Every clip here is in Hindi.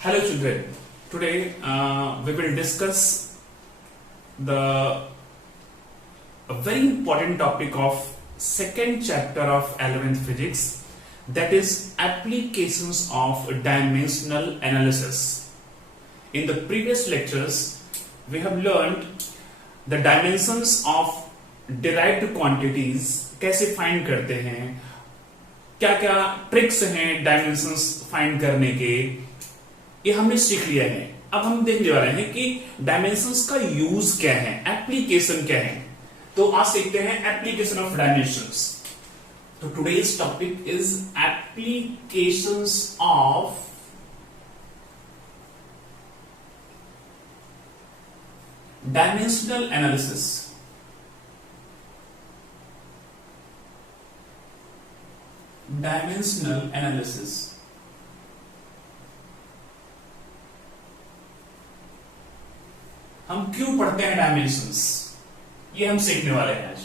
Hello children, today we will discuss the a very important topic of second chapter of 11th physics, that is applications of dimensional analysis. In the previous lectures we have learned the dimensions of derived quantities, कैसे फाइंड करते हैं, क्या क्या ट्रिक्स हैं डायमेंशंस फाइंड करने के, ये हमने सीख लिया है। अब हम देखने वाले हैं कि डायमेंशंस का यूज क्या है, एप्लीकेशन क्या है। तो आज सीखते हैं एप्लीकेशन ऑफ डायमेंशंस। तो today's topic is applications of dimensional analysis. Dimensional analysis हम क्यों पढ़ते हैं डायमेंशंस, ये हम सीखने वाले हैं आज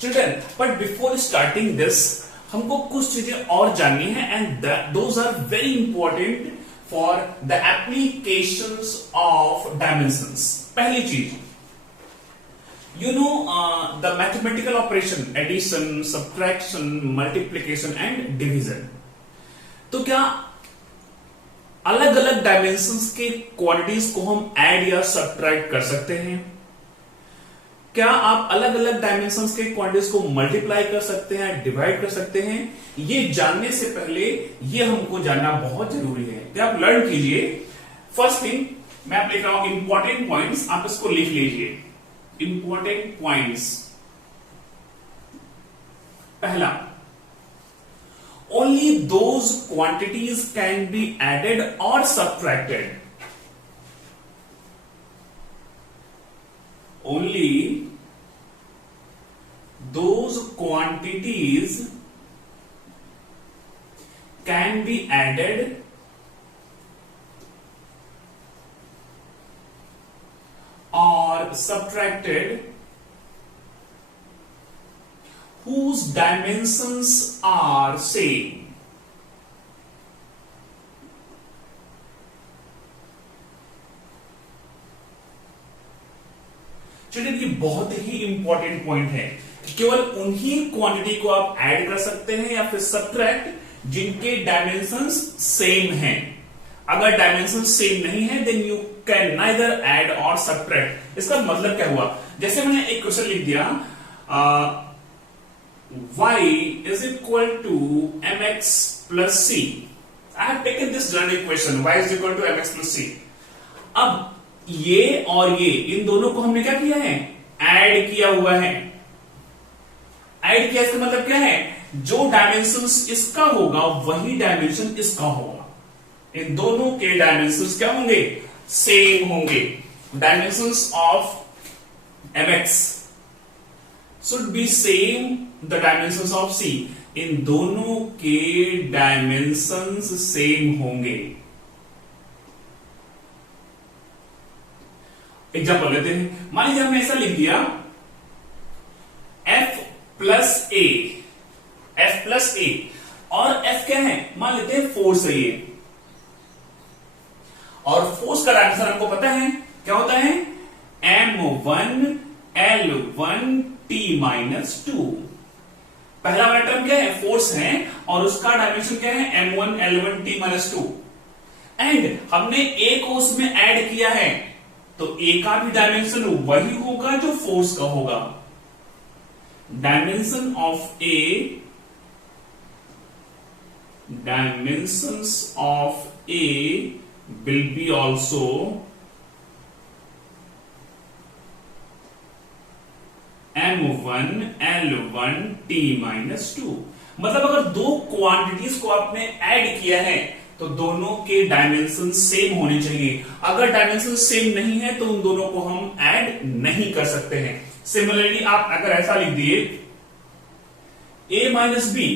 children. But before starting this हमको कुछ चीजें और जाननी है and those are very important for the applications of dimensions. पहली चीज, you know the mathematical operation addition, subtraction, multiplication and division। तो क्या अलग अलग डायमेंशंस के क्वांटिटीज को हम ऐड या सब्ट्रैक्ट कर सकते हैं? क्या आप अलग अलग डायमेंशंस के क्वांटिटीज को मल्टीप्लाई कर सकते हैं, डिवाइड कर सकते हैं? ये जानने से पहले ये हमको जानना बहुत जरूरी है कि आप लर्न कीजिए। फर्स्ट थिंग मैं आप लिख रहा हूं इंपॉर्टेंट पॉइंट्स, आप इसको लिख लीजिए। इंपॉर्टेंट पॉइंट्स, पहला, only those quantities can be added or subtracted। only those quantities can be added or subtracted whose dimensions are same। चलिए, ये बहुत ही इंपॉर्टेंट पॉइंट है कि केवल उन्हीं क्वांटिटी को आप ऐड कर सकते हैं या फिर सब्ट्रैक्ट जिनके डायमेंशंस सेम हैं। अगर डायमेंशन सेम नहीं है then you can neither add और सब्ट्रैक्ट। इसका मतलब क्या हुआ, जैसे मैंने एक क्वेश्चन लिख दिया y is equal to mx plus c। I have taken this general equation y is equal to mx plus c। अब ये और ये इन दोनों को हमने क्या किया है, ऐड किया हुआ है। ऐड किया इसका मतलब क्या है, जो डायमेंशन इसका होगा वही डायमेंशन इसका होगा। इन दोनों के डायमेंशंस क्या होंगे, सेम होंगे। Dimensions of mx should be same the dimensions of c। इन दोनों के डायमेंशंस सेम होंगे। एग्जाम्पल लेते हैं, मान लीजिए हमने ऐसा लिख दिया f plus a, f plus a, और f क्या है, मान लेते हैं फोर्स है ये, और फोर्स का डायमेंशन आपको पता है क्या होता है, m1 l1 t माइनस 2। पहला वाला टर्म क्या है, फोर्स है, और उसका डायमेंशन क्या है, m1 l1 t minus 2। And हमने a को उसमें ऐड किया है, तो a का भी डायमेंशन वही होगा जो फोर्स का होगा। Dimension of a, dimensions of a will be also m1 l1 t minus 2। मतलब अगर दो क्वांटिटीज को आपने ऐड किया है तो दोनों के डायमेंशन सेम होने चाहिए। अगर डायमेंशन सेम नहीं है तो उन दोनों को हम ऐड नहीं कर सकते हैं। सिमिलरली आप अगर ऐसा लिख दिए a माइनस b,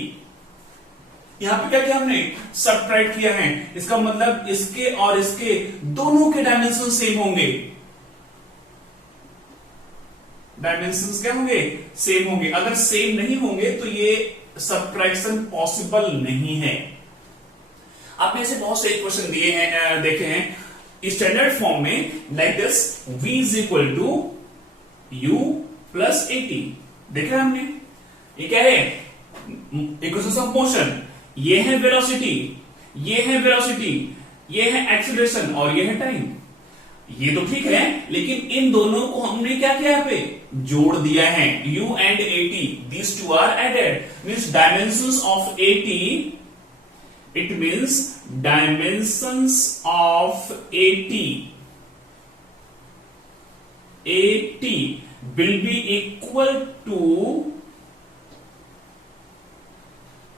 यहां पे क्या किया हमने, सब्ट्रैक्ट किया है। इसका मतलब इसके और इसके दोनों के डायमेंशन सेम होंगे। डायमेंशंस क्या होंगे, सेम होंगे। अगर सेम नहीं होंगे तो ये सब्ट्रैक्शन पॉसिबल नहीं है। आपने ऐसे बहुत से क्वेश्चन दिए हैं, देखे हैं स्टैंडर्ड फॉर्म में, like this v is equal to u plus at. देखा हमने, ये क्या है, इक्वेशन ऑफ मोशन। ये है वेलोसिटी, ये है वेलोसिटी, ये है एक्सीलरेशन और ये है टाइम। ये तो ठीक है, लेकिन इन दोनों को हमने क्या किया, यहाँ पे जोड़ दिया है। u and 80, these two are added, means dimensions of 80, it means dimensions of 80 will be equal to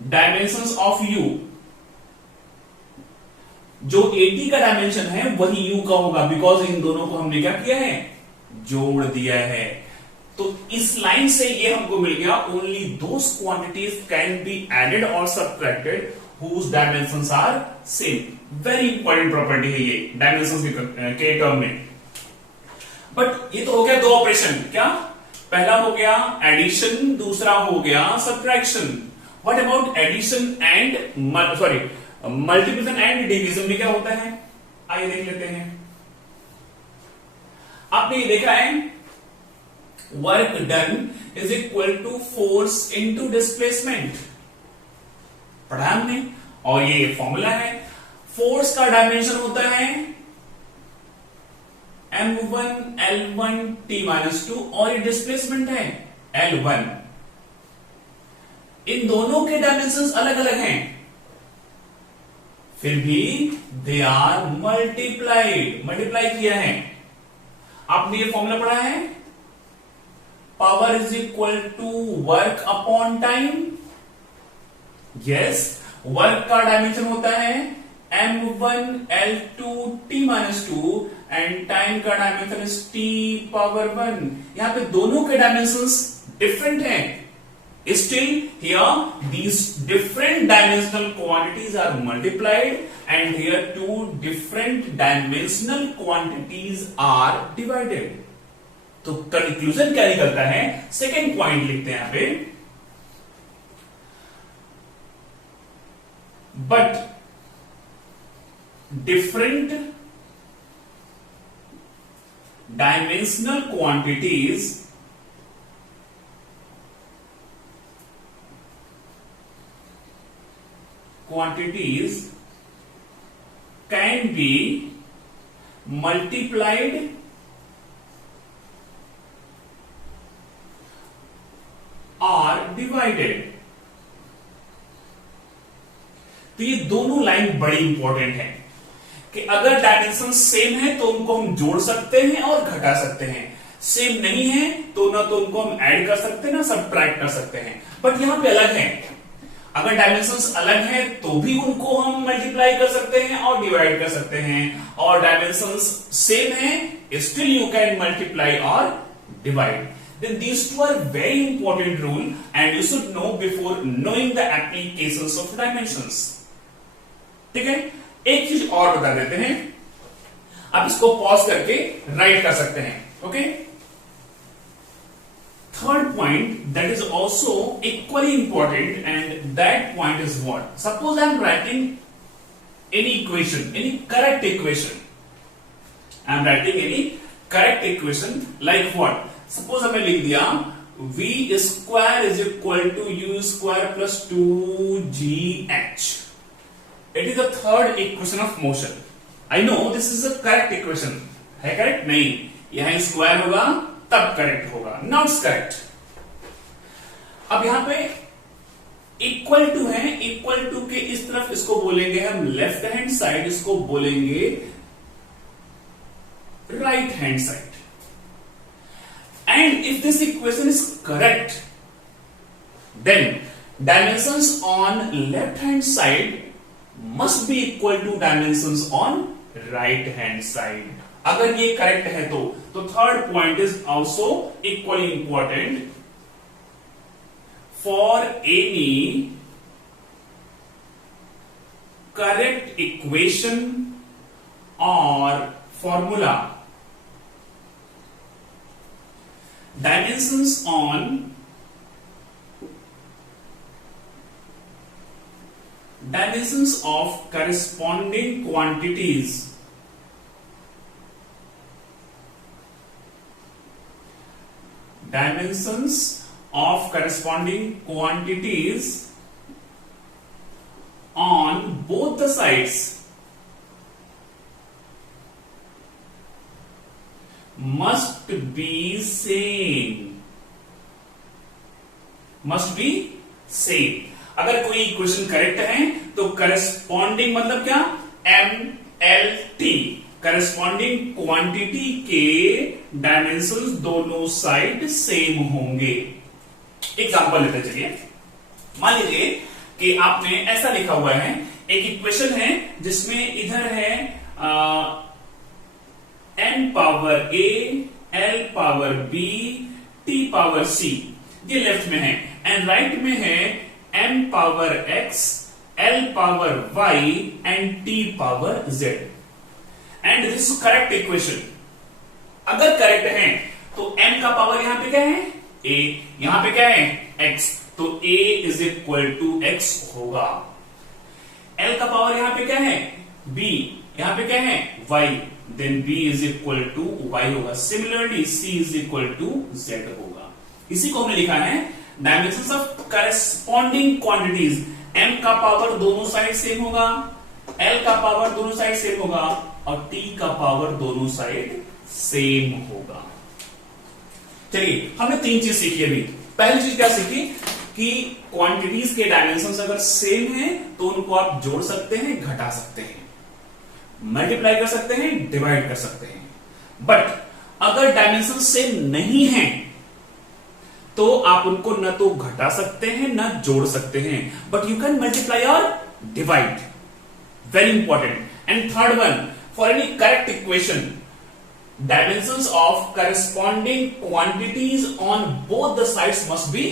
dimensions of u। जो 80 का डायमेंशन है वही u का होगा, बिकॉज इन दोनों को हमने क्या किया है, जोड़ दिया है। तो इस लाइन से ये हमको मिल गया, only those quantities can be added और subtracted whose dimensions are same। Very important property है ये डायमेंशंस के टर्म में। बट ये तो हो गया दो ऑपरेशन, क्या, पहला हो गया एडिशन, दूसरा हो गया subtraction. What about addition and sorry multiplication and division में क्या होता है, आइए देख लेते हैं। आपने ये देखा है, work done is equal to force into displacement, पढ़ा हमने, और ये फॉर्मूला है। फोर्स का डायमेंशन होता है m1 l1 t-2 और ये डिस्प्लेसमेंट है l1। इन दोनों के डायमेंशंस अलग अलग हैं, फिर भी दे आर मल्टीप्लाई किया है। आपने ये फॉर्मूला पढ़ा है, power is equal to work upon time. Yes, work का डायमेंशन होता है m1 l2 t-2 and time का डायमेंशन इज t⁻1। यहां पे दोनों के डायमेंशंस डिफरेंट हैं, still here these different dimensional quantities are multiplied and here two different dimensional quantities are divided। तो कंक्लूजन क्या निकलता है, सेकेंड पॉइंट लिखते हैं यहां पे, but different dimensional quantities can be multiplied or divided। तो ये दोनों लाइन बड़ी इंपॉर्टेंट है कि अगर डायमेंशन सेम है तो उनको हम जोड़ सकते हैं और घटा सकते हैं, सेम नहीं है तो ना तो उनको हम ऐड कर सकते हैं ना सब्ट्रैक्ट कर सकते हैं। बट यहां पे अलग है, अगर डायमेंशंस अलग हैं तो भी उनको हम मल्टीप्लाई कर सकते हैं और डिवाइड कर सकते हैं, और डायमेंशंस सेम हैं स्टिल यू कैन मल्टीप्लाई और divide. Then these two are very important rule and you should know before knowing the applications of dimensions। ठीक है, एक चीज और बता देते हैं, आप इसको पॉज करके राइट कर सकते हैं। Okay, third point that is also equally important and that point is what, suppose I am writing any equation, any correct equation, I am writing any correct equation like what, suppose हमें लिख दिया v square is equal to u square plus 2gh। It is the third equation of motion. I know this is a correct equation, है करेक्ट नहीं, यहां स्क्वायर होगा तब करेक्ट होगा, नॉट करेक्ट। अब यहां पे इक्वल टू है, इक्वल टू के इस तरफ इसको बोलेंगे हम लेफ्ट हैंड साइड, इसको बोलेंगे right hand side. And if this equation is correct, then dimensions on left hand side must be equal to dimensions on right hand side। अगर ये करेक्ट है तो third point is also equally important for any correct equation और formula. Dimensions on dimensions of corresponding quantities on both the sides must be same। अगर कोई इक्वेशन करेक्ट है तो करस्पॉन्डिंग मतलब क्या, MLT, करस्पॉन्डिंग क्वांटिटी के डायमेंशंस दोनों साइड सेम होंगे। एग्जांपल लेते चलिए, मान लीजिए कि आपने ऐसा लिखा हुआ है, एक इक्वेशन है जिसमें इधर है n power a, l power b, t power c, ये लेफ्ट में है, एंड राइट में है m power x, l power y and t power z, and this is correct equation. अगर करेक्ट है तो m का पावर यहां पे क्या है, a, यहां पे क्या है, x, तो a is equal to x होगा। l का पावर यहां पे क्या है, b, यहां पे क्या है, y, then b is equal to y होगा। Similarly c is equal to z होगा। इसी को हमने लिखा है dimensions of corresponding quantities. m का पावर दोनों साइड सेम होगा, l का पावर दोनों साइड सेम होगा, और t का पावर दोनों साइड सेम होगा। चलिए, हमने तीन चीज सीखी अभी। पहली चीज क्या सीखी कि क्वांटिटीज के डायमेंशंस अगर सेम है तो उनको आप जोड़ सकते हैं, घटा सकते हैं, मल्टीप्लाई कर सकते हैं, डिवाइड कर सकते हैं। बट अगर डायमेंशन सेम नहीं है तो आप उनको न तो घटा सकते हैं न जोड़ सकते हैं, बट यू कैन मल्टीप्लाई और divide. Very important. And third one, for any correct equation dimensions of corresponding quantities on both the sides must be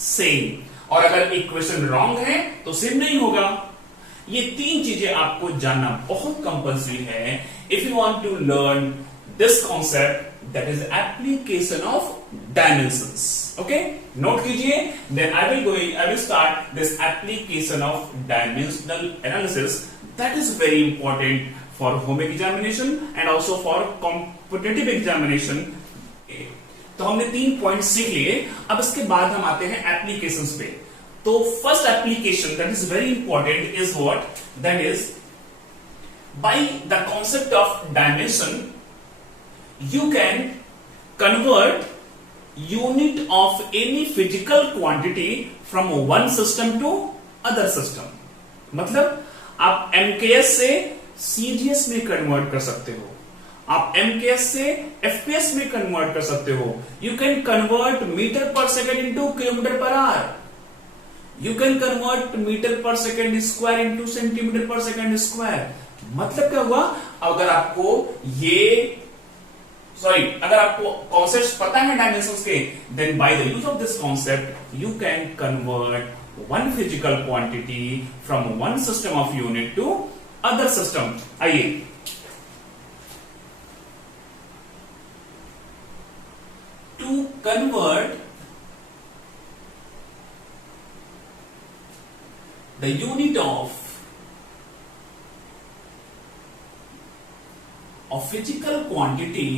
same। और अगर इक्वेशन रॉन्ग है तो सेम नहीं होगा। ये तीन चीजें आपको जानना बहुत कंपल्सरी है if you want to learn this concept, that is application of dimensions. Okay, note कीजिए। Then I will start this application of dimensional analysis, that is very important for homework examination and also for competitive examination। तो हमने 3 पॉइंट सीख लिए। अब इसके बाद हम आते हैं एप्लीकेशंस पे। तो first application that is very important is what, that is by the concept of dimension you can convert unit of any physical quantity from one system to other system. मतलब आप MKS से CGS में कन्वर्ट कर सकते हो, आप MKS से FPS में कन्वर्ट कर सकते हो। You can convert metre per second into kilometre per hour, you can convert metre per second square into centimetre per second square. मतलब क्या हुआ, अगर आपको कॉन्सेप्ट पता है डायमेंशंस के, then by the use of this concept you can convert one physical quantity from one system of unit to other system. आइए, to convert the unit of physical quantity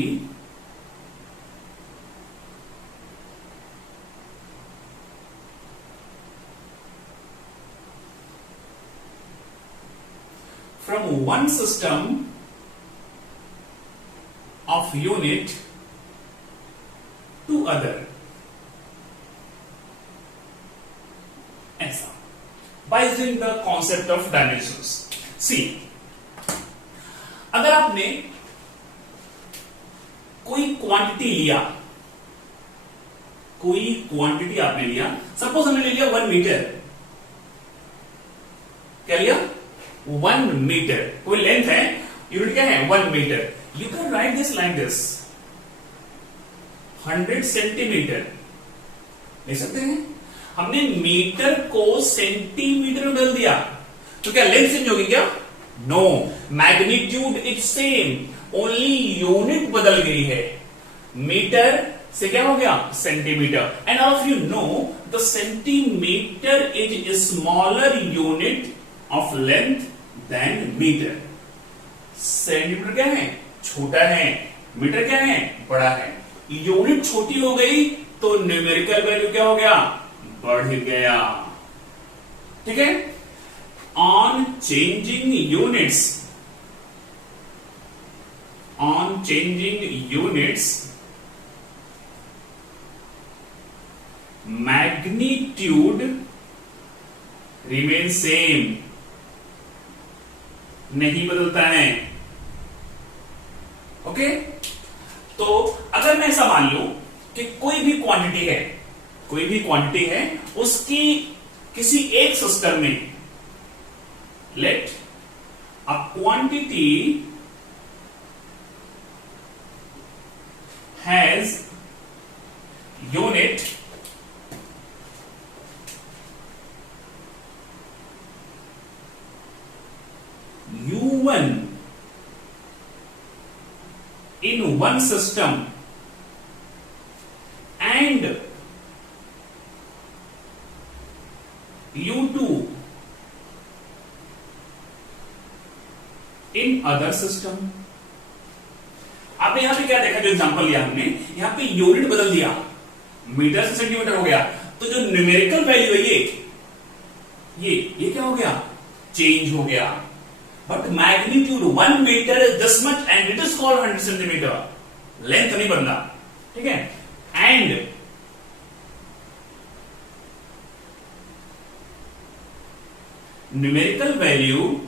from one system of unit to other, ऐसा by using the concept of dimensions। See, अगर आपने कोई क्वांटिटी आपने लिया, सपोज हमने ले लिया 1 मीटर। क्या लिया? 1 मीटर। कोई लेंथ है, यूनिट क्या है? 1 metre. You can write this like this, 100 centimetre ले सकते हैं। हमने मीटर को सेंटीमीटर में बदल दिया तो क्या लेंथ चेंज होगी क्या? No, magnitude is same, only unit बदल गई है। मीटर से क्या हो गया? Centimetre. And all of you know the centimetre is smaller unit of length than metre. Centimetre क्या है, छोटा है, मीटर क्या है, बड़ा है। यूनिट छोटी हो गई तो न्यूमेरिकल वैल्यू क्या हो गया, बढ़ गया। ठीक है। On changing units magnitude remain same, नहीं बदलता है। ओके। तो अगर मैं ऐसा मान लूं कि कोई भी क्वांटिटी है उसकी किसी एक सिस्टम में, let a quantity has unit U1 in one system and U2 in other system। आपने यहां पे क्या देखा, जो एग्जांपल लिया हमने, यहां पे यूनिट बदल दिया, मीटर से सेंटीमीटर हो गया, तो जो न्यूमेरिकल वैल्यू है ये क्या हो गया, चेंज हो गया। But magnitude 1 metre is this much and it is called 100 centimetre, length नहीं बदला। ठीक है। And numerical value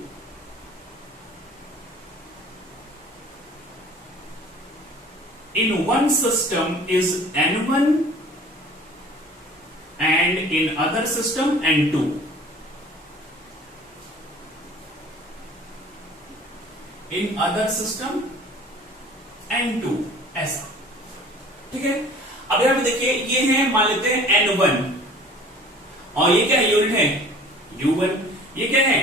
in one system is N1 and in other system N2। in other system N2 ऐसा। ठीक है। अब यहां पे देखिए, ये है, मान लेते हैं N1 और ये क्या है, यूनिट है U1, ये क्या है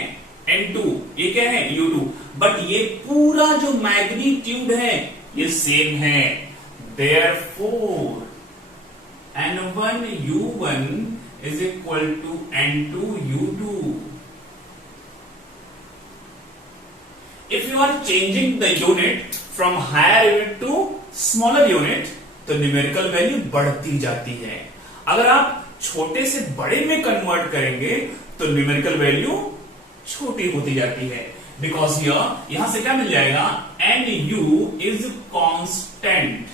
N2, ये क्या है U2, बट ये पूरा जो मैग्नीट्यूड है ये सेम है। Therefore N1 U1 is equal to N2 U2। If you are changing the unit from higher unit to smaller unit, तो न्यूमेरिकल वैल्यू बढ़ती जाती है। अगर आप छोटे से बड़े में कन्वर्ट करेंगे तो न्यूमेरिकल वैल्यू छोटी होती जाती है। बिकॉज यहां से क्या मिल जाएगा, एन यू इज कांस्टेंट।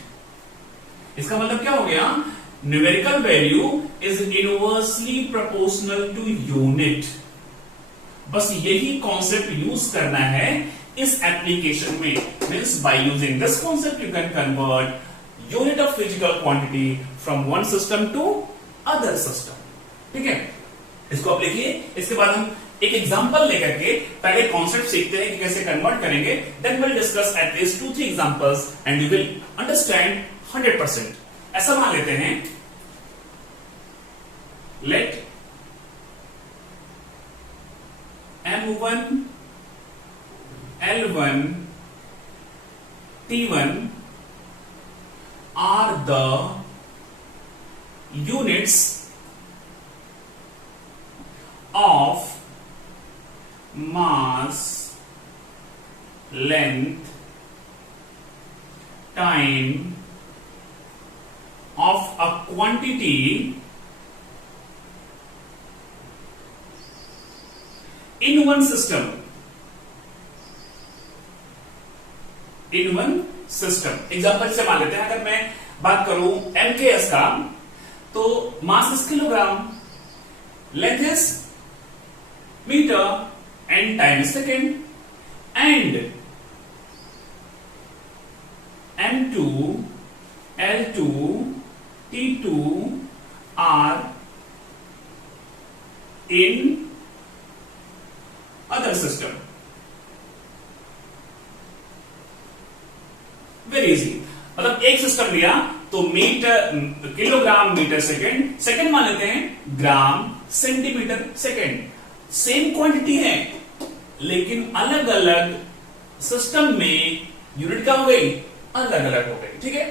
इसका मतलब क्या हो गया, numerical value is inversely proportional to unit. बस यही कॉन्सेप्ट यूज करना है इस एप्लीकेशन में। Means by using this concept you can convert unit of physical quantity from one system to other system. ठीक है। इसको आप लिखिए। इसके बाद हम एक एग्जांपल लेकर के पहले कॉन्सेप्ट सीखते हैं कि कैसे कन्वर्ट करेंगे, then will discuss at least 2-3 examples and you will understand 100%। ऐसा मान लेते हैं, let M1 L1 T1 are the units of mass, length, time of a quantity in one system। in one system example से मान लेते हैं, अगर मैं बात करूं MKS का, तो mass is kilogram, length is metre and time is second, and M2 L2 T2 are in other system। Very easy. मतलब एक सिस्टम लिया तो metre, kilogram metre second, second मान लेते हैं gram centimetre second. Same quantity है लेकिन अलग अलग सिस्टम में यूनिट क्या हो गई, अलग अलग हो गई। ठीक है।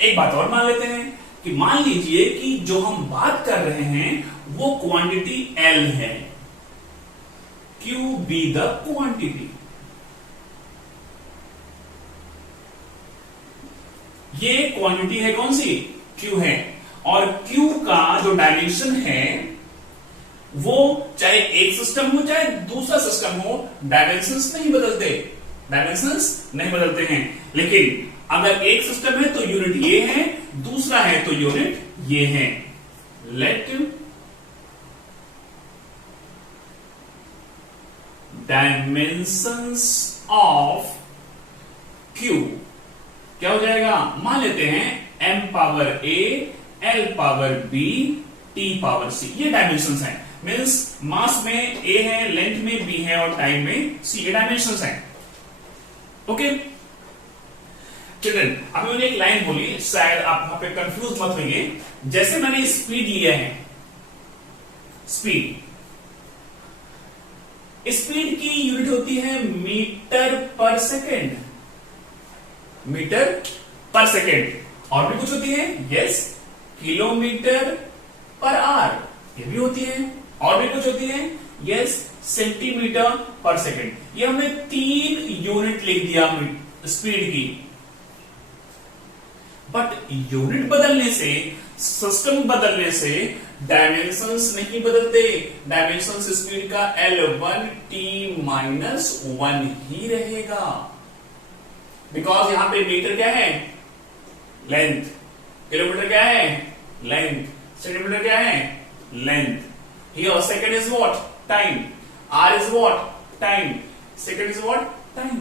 एक बात और मान लेते हैं कि मान लीजिए कि जो हम बात कर रहे हैं वो क्वांटिटी L है, Q be the quantity. ये क्वांटिटी है कौन सी? Q है। और Q का जो डायमेंशन है वो चाहे एक सिस्टम हो चाहे दूसरा सिस्टम हो, डायमेंशंस नहीं बदलते, डायमेंशंस नहीं बदलते हैं। लेकिन अगर एक सिस्टम है तो यूनिट ये है, दूसरा है तो यूनिट ये है। लेट डायमेंशंस ऑफ Q क्या हो जाएगा? मान लेते हैं m power a, l power b, t power c, ये डायमेंशंस हैं। मीन्स मास में a है, लेंथ में b है और टाइम में c, ये डायमेंशंस हैं। ओके चिल्ड्रन, अभी मैंने एक लाइन बोली, शायद आप वहां पे कंफ्यूज मत होइए। जैसे मैंने स्पीड लिया है, स्पीड की यूनिट होती है metre per second, metre per second. और भी कुछ होती है, यस, किलोमीटर पर आवर, ये भी होती है। और भी कुछ होती है, यस, सेंटीमीटर पर सेकेंड। ये हमने 3 यूनिट लिख दिया स्पीड की। बट यूनिट बदलने से, सिस्टम बदलने से डायमेंशंस नहीं बदलते। डायमेंशंस स्पीड का L1 T-1 ही रहेगा। बिकॉज यहां पे मीटर क्या है? लेंथ। किलोमीटर क्या है? लेंथ। सेंटीमीटर क्या है? Length. Here second is what? Time. R is what? Time. Second is what? Time.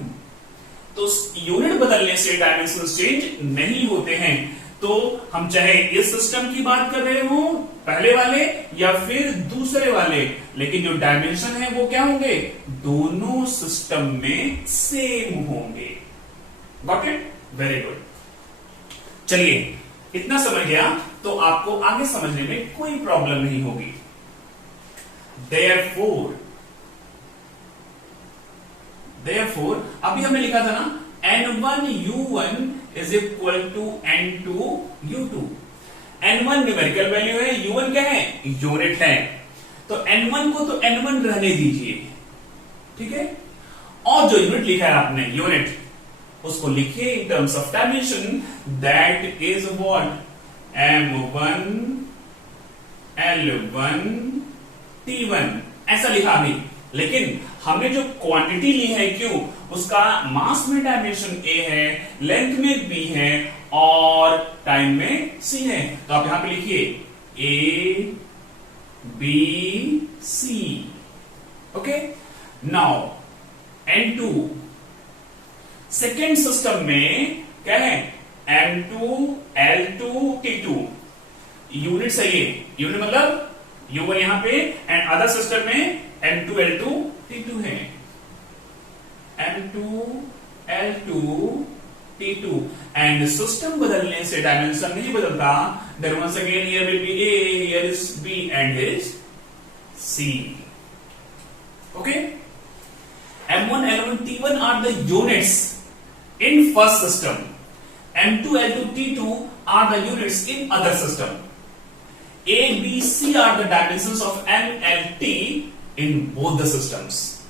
तो यूनिट बदलने से डायमेंशन चेंज नहीं होते हैं। तो हम चाहे इस सिस्टम की बात कर रहे हो, पहले वाले या फिर दूसरे वाले, लेकिन जो डायमेंशन है वो क्या होंगे? दोनों सिस्टम में सेम होंगे। Got it? Very good. चलिए, इतना समझ गया तो आपको आगे समझने में कोई प्रॉब्लम नहीं होगी। Therefore, अभी हमने लिखा था ना, N1 U1 is equal to N2 U2। N1 numerical value है, U1 क्या है? यूनिट है। तो N1 को तो N1 रहने दीजिए, ठीक है। और जो यूनिट लिखा है आपने, यूनिट, उसको लिखिए in terms of dimension, that is what? M1 L1 T1, ऐसा लिखा अभी। लेकिन हमने जो क्वांटिटी ली है Q, उसका मास में डायमेंशन A है, लेंथ में B है और टाइम में C है। तो आप यहां पे लिखिए A B C। Okay, now N2 second system में क्या है? M2 L2 T2। यूनिट सही है, यूनिट मतलब U1 यहां पे, एंड अदर सिस्टम में M2 L2 T2 है। M2 L2 T2, and system बदलने से डायमेंशन नहीं बदलता। There once again here will be A, here is B and here is C। Okay, M1 L1 T1 are the units in first system. M2 L2 T2 are the units in other system. A, B, C are the dimensions of M and T in both the systems.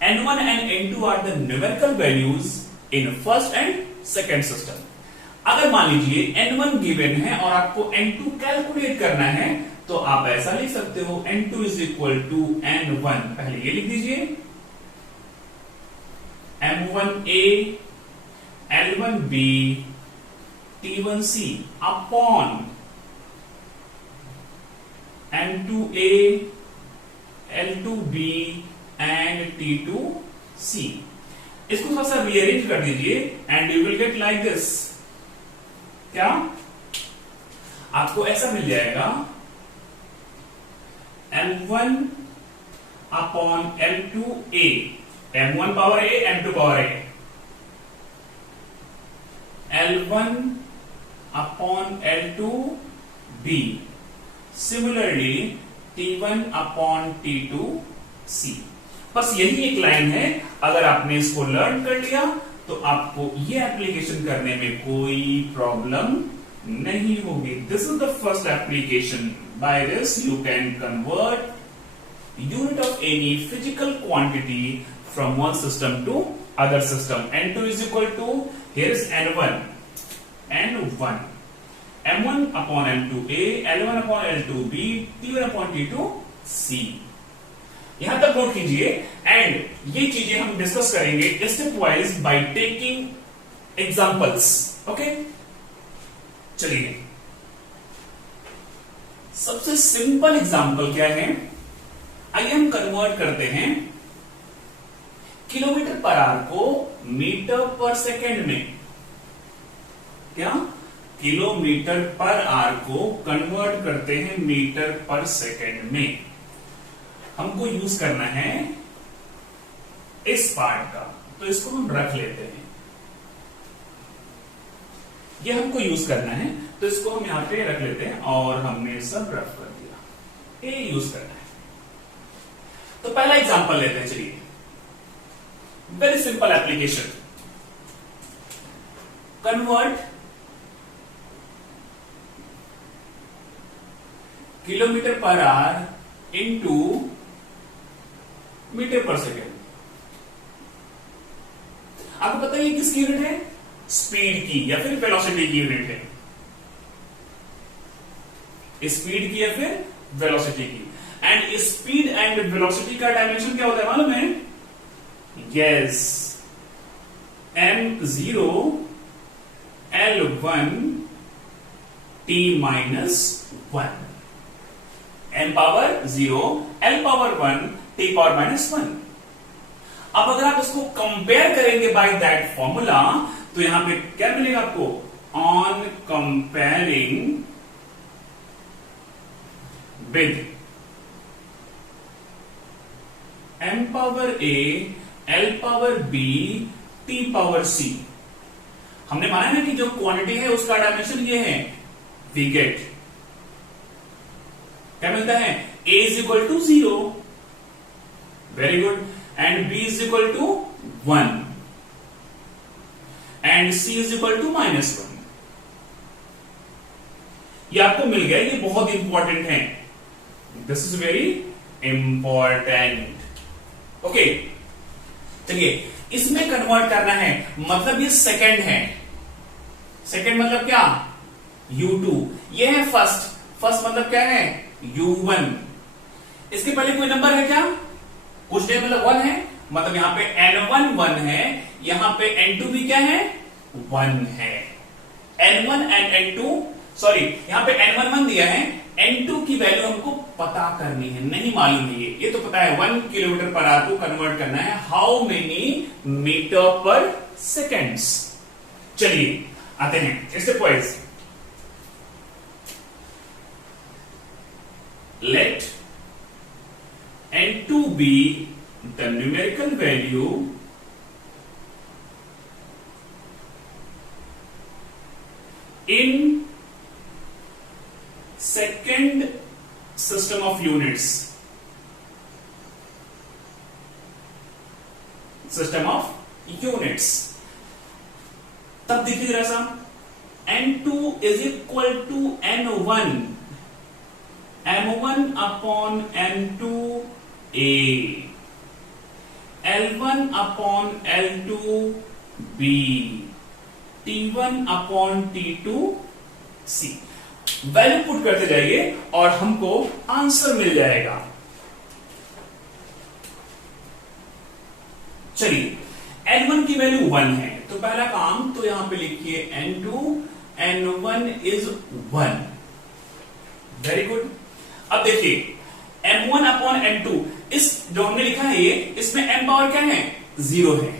N1 and N2 are the numerical values in first and second system. अगर मान लीजिए N1 गिवन है और आपको N2 कैलकुलेट करना है, तो आप ऐसा लिख सकते हो, N2 is equal to N1, पहले ये लिख दीजिए, M1A L1B T1C upon M2A L2B and T2C। इसको थोड़ा सा रीअरेंज कर दीजिए and you will get like this. क्या? आपको ऐसा मिल जाएगा, M1 upon L2A, M1 power A, M2 power A, L1 upon L2B, similarly T1 upon T2C। बस यही एक लाइन है। अगर आपने इसको लर्न कर लिया तो आपको ये एप्लीकेशन करने में कोई प्रॉब्लम नहीं होगी। This is the first application. By this you can convert unit of any physical quantity from one system to other system. N2 is equal to, here is N1, N1, M1 upon M2A, L1 upon L2B, T1 upon T2C. यहां तक नोट कीजिए, एंड ये चीजें हम डिस्कस करेंगे step wise by taking examples. Okay, चलिए सबसे सिंपल एग्जांपल क्या है, आइए हम कन्वर्ट करते हैं किलोमीटर पर आवर को मीटर पर सेकेंड में. क्या? किलोमीटर पर आवर को कन्वर्ट करते हैं मीटर पर सेकेंड में. हमको यूज करना है इस पार्ट का, तो इसको हम रख लेते हैं. ये हमको यूज करना है, तो इसको हम यहां पे रख लेते हैं और हमने सब रफ कर दिया. ये यूज करना है. तो पहला एग्जांपल लेते हैं. चलिए, very simple application. Convert kilometre per hour into metre per second. आपको पता है ये किसकी यूनिट है? स्पीड की या फिर वेलोसिटी की यूनिट है. स्पीड की या फिर वेलोसिटी की. एंड स्पीड एंड वेलोसिटी का डायमेंशन क्या होता है मालूम है? Yes, m0 L1 t minus 1. m power 0 L power 1 t power minus 1. अब अगर आप इसको कंपेयर करेंगे बाय दैट फॉर्मूला, तो यहां पे क्या मिलेगा आपको? On comparing with m power a L power b t power c. हमने माना है कि जो क्वांटिटी है उसका डायमेंशन ये है. वी गेट क्या मिलता है? a is equal to 0, very good, and b is equal to 1 and c is equal to -1. ये आपको मिल गया. ये बहुत इंपॉर्टेंट है. This is very important. Okay, चलिए इसमें कन्वर्ट करना है. मतलब ये सेकंड है. सेकंड मतलब क्या? U2. ये है फर्स्ट. फर्स्ट मतलब क्या है? U1. इसके पहले कोई नंबर है क्या? कुछ नहीं, मतलब 1 है. मतलब यहां पे N1 1 है, यहां पे N2 भी क्या है? 1 है. N1 एंड N2, सॉरी यहां पे N1 1 दिया है, N2 की वैल्यू हमको पता करनी है, नहीं मालूम है. ये तो पता है 1 किलोमीटर पर आवर को कन्वर्ट करना है हाउ मेनी मीटर पर सेकेंड्स. चलिए आते हैं step wise. Let N2 be the numerical value in second system of units. System of units. तब देखिए जरा सा, N2 is equal to N1. M1 upon M2A, L1 upon L2B, T1 upon T2C. Value put करते जाइए और हमको आंसर मिल जाएगा. चलिए, N1 की वैल्यू 1 है, तो पहला काम तो यहां पे लिखिए N2, N1 is 1. Very good. अब देखिए M1 अपॉन M2, इस जो हमने लिखा है ये, इसमें M पावर क्या है? 0 है.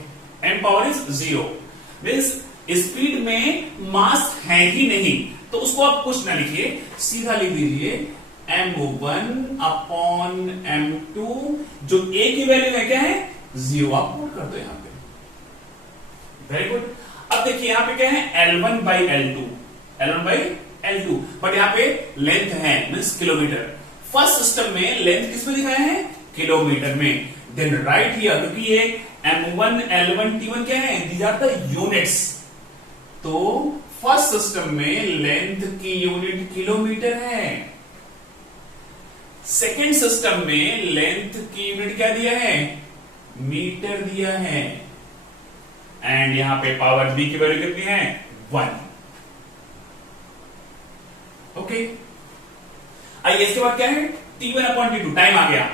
M power is 0. Means speed में मास है ही नहीं, तो उसको आप कुछ ना लिखिए, सीधा लिख दीजिए M1 अपॉन M2. जो A की वैल्यू है क्या है? 0. आप पुट कर दो यहां पे. Very good. अब देखिए यहां पे क्या है? L1 by L2, L1 by L2, but यहां पे लेंथ है मींस किलोमीटर. फर्स्ट सिस्टम में लेंथ किस में दिखाया है? किलोमीटर में. देन राइट हियर, क्योंकि ये M1 L1 T1 क्या है? These are the units. तो फर्स्ट सिस्टम में लेंथ की यूनिट किलोमीटर है. सेकेंड सिस्टम में लेंथ की यूनिट क्या दिया है, मीटर दिया है, एंड यहां पे पावर बी की वैल्यू कितनी है, 1। ओके, आइए इसके बाद क्या है, T1/T2 टाइम आ गया।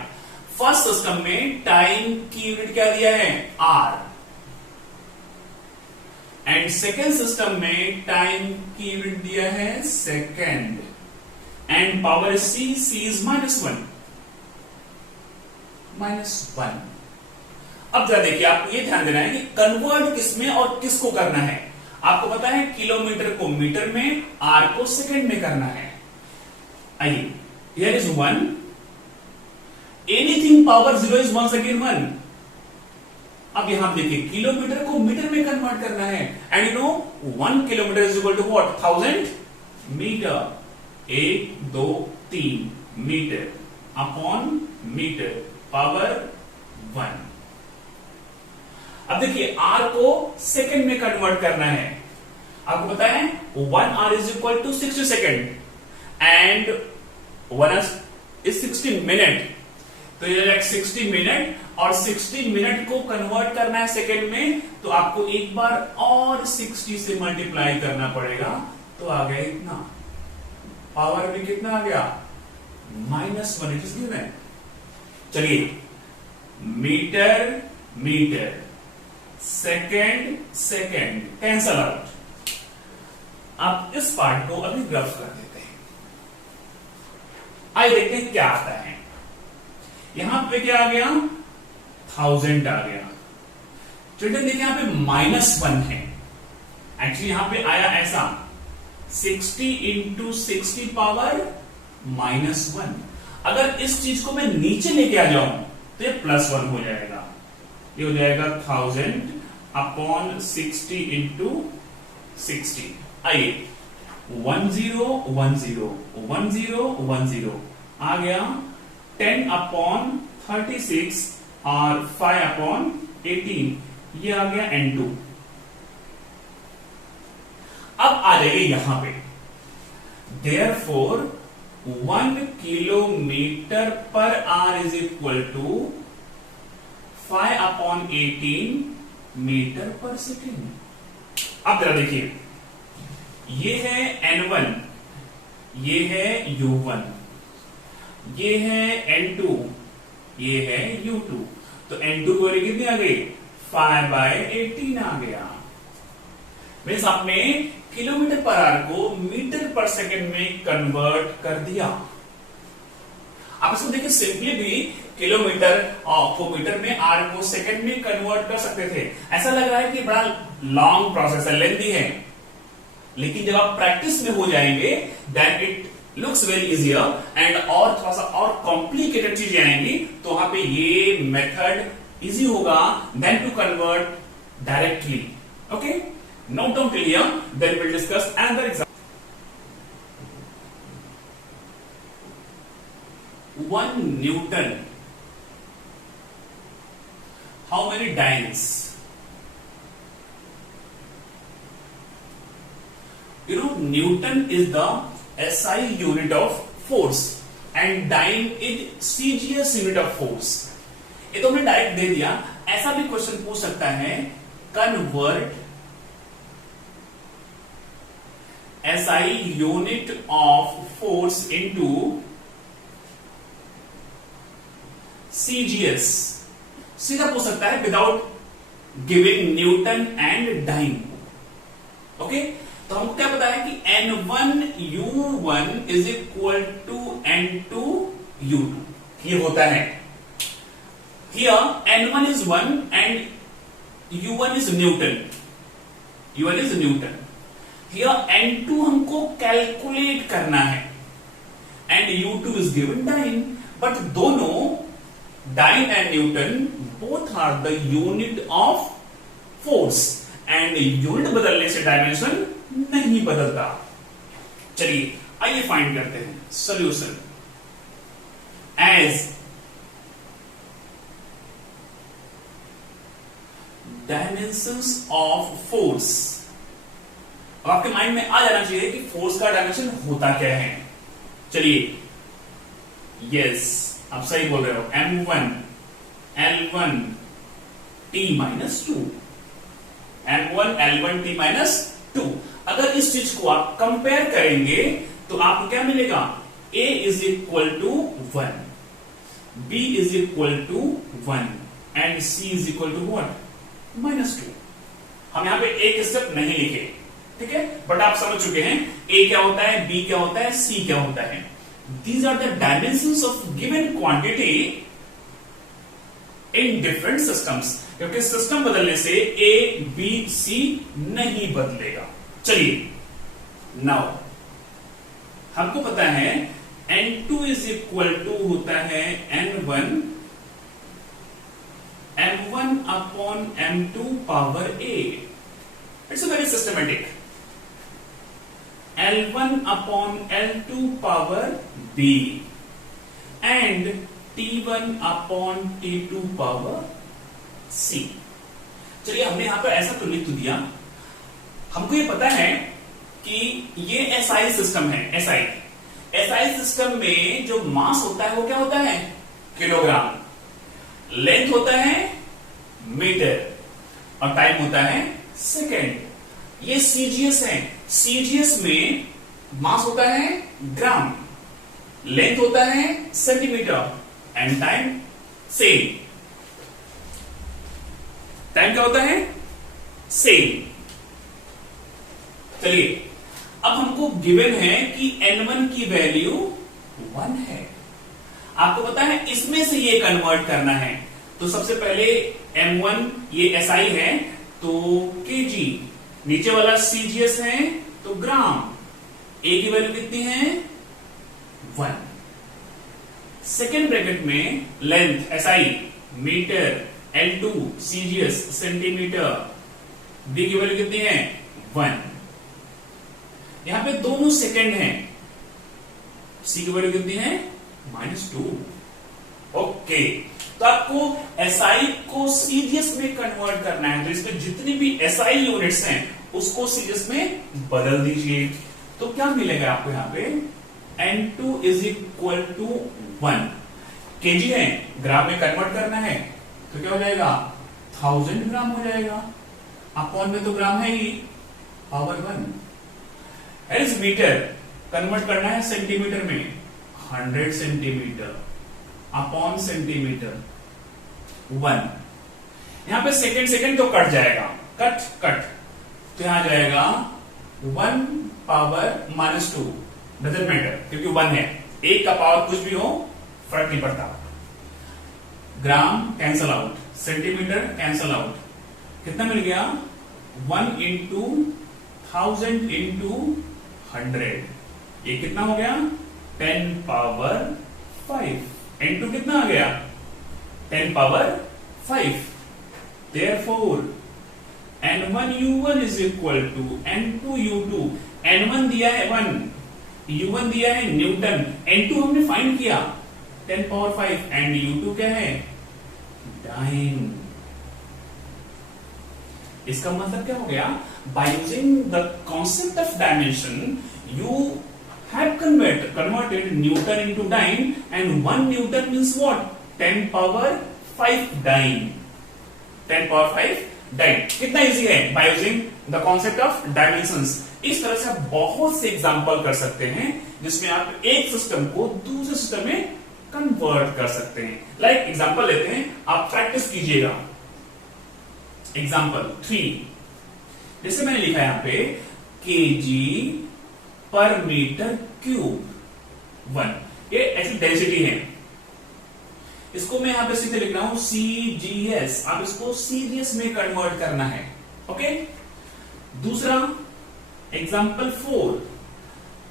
फर्स्ट सिस्टम में टाइम की यूनिट क्या दिया है, आर, एंड सेकेंड सिस्टम में टाइम की यूनिट दिया है second, and power C, C is -1। अब जरा देखिए, आपको ये ध्यान देना है कि कन्वर्ट किसमें और किसको करना है। आपको पता है किलोमीटर को मीटर में, आर को सेकंड में करना है। आइए, here is 1, anything power 0 is once again 1। अब यहां देखिए, किलोमीटर को मीटर में कन्वर्ट करना है, and you know 1 kilometre is equal to what, 1000 metre. 1 2 3 metre upon metre power 1। अब देखिए, आर को सेकंड में कन्वर्ट करना है। आपको पता है 1 hour is equal to 60 second, and 1 is 60 minute, तो ये 60 मिनट, और 60 मिनट को कन्वर्ट करना है सेकेंड में, तो आपको एक बार और 60 से मल्टीप्लाई करना पड़ेगा, तो आ गया इतना। पावर भी कितना आ गया, -1। It is given. चलिए, metre metre, second second, cancel out. आप इस पार्ट को अभी ग्राफ कर देते हैं। आइए देखते हैं क्या आता है। यहां पे क्या आ गया, 1000 आ गया। चिल्ड्रन देखिए, यहां पे -1 है। एक्चुअली यहां पे आया ऐसा, 60 इंटू 60 पावर -1। अगर इस चीज को मैं नीचे लेके आ जाऊं तो ये +1 हो जाएगा। ये हो जाएगा 1000 अपॉन 60 इंटू 60। आइए, 10 10 10 10 आ गया, 10 अपॉन 36 और 5 अपॉन 18, ये आ गया N2। अब आ जाइए यहां पे, therefore 1 kilometre per hour is equal to 5 upon 18 metre per second. अब जरा देखिए, ये है N1, ये है U1, ये है N2, ये है U2। तो N2 की वैल्यू कितनी आ गई, 5/18 आ गया। मीन्स आपने किलोमीटर पर आवर को मीटर पर सेकेंड में कन्वर्ट कर दिया। आप इसको देखिए, सिंपली भी किलोमीटर को मीटर में, आर को सेकंड में कन्वर्ट कर सकते थे। ऐसा लग रहा है कि बड़ा लॉन्ग प्रोसेस है, लेंथी है, लेकिन जब आप प्रैक्टिस में हो जाएंगे then it looks very easier, and और थोड़ा सा और कॉम्प्लिकेटेड चीजें आएंगी, तो वहां पे ये मेथड इजी होगा then to convert directly. Okay, note down till here, then will discuss another example. 1 Newton, how many dynes? You know, Newton is the SI unit of force and dyne is CGS unit of force. ये तो हमने डायरेक्ट दे दिया। ऐसा भी क्वेश्चन पूछ सकता है, convert SI unit of force into CGS, सीधा पूछ सकता है without giving newton and dyne. Okay, तो हमको क्या पता है कि N1 U1 is equal to N2 U2। ये होता है, here N1 is 1 and U1 is newton, U1 is newton. Here N2 हमको कैलकुलेट करना है, and U2 is given dyne, but दोनों dyne and newton both are the unit of force, and unit बदलने से डायमेंशन नहीं बदलता। चलिए आइए फाइंड करते हैं solution. As dimensions of force, आपके माइंड में आ जाना चाहिए कि फोर्स का डायमेंशन होता क्या है। चलिए, यस, आप सही बोल रहे हो, m1 L1 T minus 2, m1 L1 T minus 2। अगर इस चीज को आप कंपेयर करेंगे तो आपको क्या मिलेगा, A is equal to 1, B is equal to 1 and C is equal to what, -2। हम यहां पे एक स्टेप नहीं लिखे, ठीक है, बट आप समझ चुके हैं A क्या होता है, B क्या होता है, C क्या होता है। These are the dimensions of given quantity in different systems। क्योंकि सिस्टम बदलने से A, B, C नहीं बदलेगा। चलिए नाउ हमको पता है N2 इज इक्वल टू होता है N1 M1 upon M2 power A। It's a very systematic. L1 upon L2 power B and T1 upon T2 power C। चलिए हमने यहां पर ऐसा तो लिख तो दिया, हमको ये पता है कि ये SI सिस्टम है। SI सिस्टम में जो मास होता है वो क्या होता है, किलोग्राम, लेंथ होता है मीटर और टाइम होता है सेकेंड। ये CGS है, CGS में मास होता है ग्राम, लेंथ होता है centimetre and time same. Time क्या होता है, सेम। चलिए अब हमको गिवन है कि N1 की वैल्यू 1 है। आपको पता है इसमें से ये कन्वर्ट करना है, तो सबसे पहले M1 ये SI है तो kg, नीचे वाला CGS है तो ग्राम, A की वैल्यू कितनी है 1। सेकेंड ब्रैकेट में length SI metre, L2 CGS centimetre, B की वैल्यू कितनी है 1। यहां पे दोनों सेकेंड हैं, C की वैल्यू कितनी है -2। ओके, तो आपको SI को CGS में कन्वर्ट करना है, तो इसमें जितनी भी SI यूनिट्स हैं उसको CGS में बदल दीजिए। तो क्या मिलेगा आपको यहां पे, N2 is equal to 1, kg है, ग्राम में कन्वर्ट करना है तो क्या हो जाएगा 1000 ग्राम हो जाएगा, अपॉन में तो ग्राम है ही, पावर 1। एज मीटर कन्वर्ट करना है सेंटीमीटर में, 100 सेंटीमीटर अपॉन सेंटीमीटर 1। यहां पे सेकेंड तो कट जाएगा, कट तो यहां जाएगा 1 पावर -2, डजंट मैटर क्योंकि 1 है, एक का पावर कुछ भी हो फर्क नहीं पड़ता। Gram cancel out, centimetre cancel out, कितना मिल गया 1 इंटू 1000 इंटू 100, ये कितना हो गया 10 पावर 5 इंटू कितना आ गया 10 power 5। Therefore N1U1 is equal to N2U2। N1 दिया है 1, U1 दिया है न्यूटन, N2 हमने फाइंड किया 10 पावर 5 एंड U2 क्या है डाइन। इसका मतलब क्या हो गया, by using the concept of dimension you have converted newton into dyne and 1 newton means what 10 power 5 dyne, 10 power 5 dyne. कितना इजी है by using the concept of dimensions. इस तरह से आप बहुत से एग्जांपल कर सकते हैं जिसमें आप एक सिस्टम को दूसरे सिस्टम में कन्वर्ट कर सकते हैं। लाइक एग्जांपल लेते हैं, आप प्रैक्टिस कीजिएगा। एग्जांपल 3, जैसे मैंने लिखा है यहां पे kg पर मीटर क्यूब 1, ये ऐसी डेंसिटी है, इसको मैं यहां पे सीधे लिख रहा हूं CGS, आप इसको CGS में कन्वर्ट करना है। ओके, दूसरा एग्जांपल 4,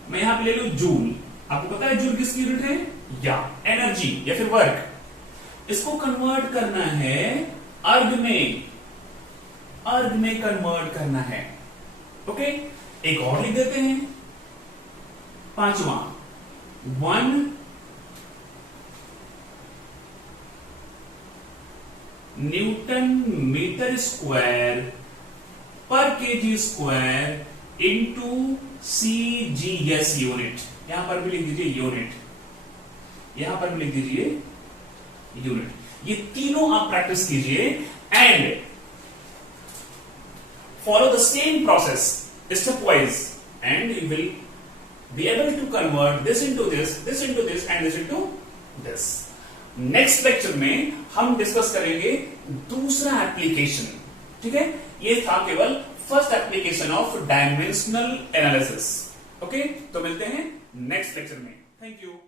मैं यहां पे ले लू जूल। आपको पता है जूल किसकी यूनिट है, या एनर्जी या फिर वर्क। इसको कन्वर्ट करना है अर्ग में कन्वर्ट करना है। ओके, एक और लिख देते हैं, 5वां 1 न्यूटन मीटर स्क्वायर पर KG square into CGS unit. यहां पर भी लिख दीजिए यूनिट। यहां पर लिख दीजिए यूनिट। ये तीनों आप प्रैक्टिस कीजिए and follow the same process stepwise and you will be able to convert this into this into this and this into this. Next lecture में हम डिस्कस करेंगे दूसरा एप्लीकेशन। ठीक है, ये था केवल first application of dimensional analysis. Okay, तो मिलते हैं नेक्स्ट लेक्चर में। Thank you.